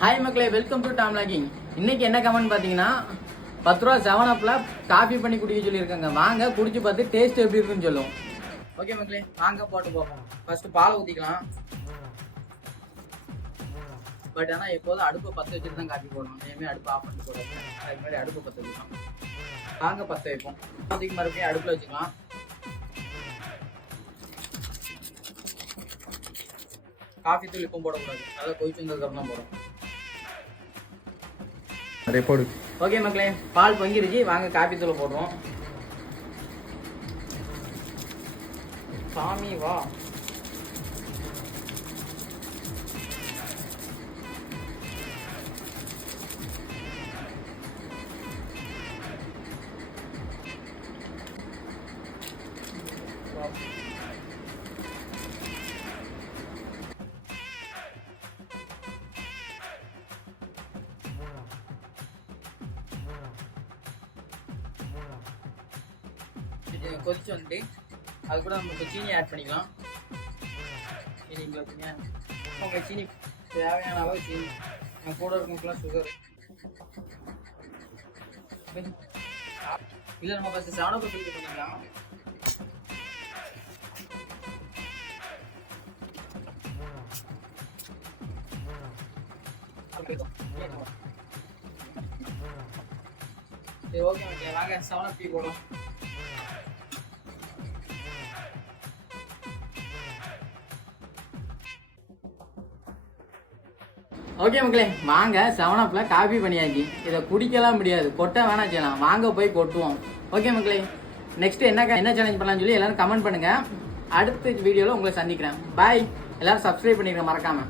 Hi மக்களே, welcome to Tom logging. இன்னைக்கு என்ன கமெண்ட் பார்த்தீங்கன்னா 10 ரூபா 7 காஃபி பண்ணி குடிக்க சொல்லியிருக்காங்க. வாங்க குடிச்சு பார்த்து டேஸ்ட் எப்படி இருக்குன்னு சொல்லுவோம். ஓகே மக்களே, வாங்க போட்டு பார்ப்போம். ஃபர்ஸ்ட் பால் ஊற்றிக்கலாம். பட் ஆனால் எப்போதும் அடுப்பை பற்ற வச்சுட்டு தான் காஃபி போடணும். இனிமேல் அடுப்பு ஆஃப் பண்ணிட்டு போடுறது. அதுக்கு முன்னாடி அடுப்பை பற்ற வச்சுக்கலாம். வாங்க பற்ற வைப்போம். அதுக்கு மறுபடியும் அடுப்பில் வச்சுக்கலாம். காஃபி தூள் இப்போ போடக்கூடாது, நல்லா கொதிச்சு வந்ததுக்கு தான் போடும். அதே போடு. ஓகே மக்களே, பால் பொங்கிருச்சு. வாங்க காஃபி தூளை போடுறோம். சாமி வா. கொதிச்சு வந்துட்டு அது கூட நம்ம சீனி ஆட் பண்ணிக்கலாம். சீனி உங்கள் சீனி தேவையான அளவு சீனி. நம்ம கூட இருக்கவங்களுக்குலாம் சுகர் இல்லை. நம்ம ஃபஸ்ட்டு 7 ஃபில்டர் பண்ணிக்கலாம். சரி ஓகே ஓகே, வாங்க 7 டீ போடும். ஓகே மக்களே, வாங்க 7 காஃபி பண்ணியாச்சு. இதை குடிக்கலாம் முடியாது, கொட்ட வேணா செய்யலாம். வாங்க போய் கொட்டுவோம். ஓகே மக்களே, நெக்ஸ்ட் என்ன சேலஞ்ச் பண்ணலாம்னு சொல்லி எல்லாரும் கமெண்ட் பண்ணுங்க. அடுத்த வீடியோவில் உங்களை சந்திக்கிறேன். பாய். எல்லாரும் சப்ஸ்கிரைப் பண்ணிக்கிறேன் மறக்காம.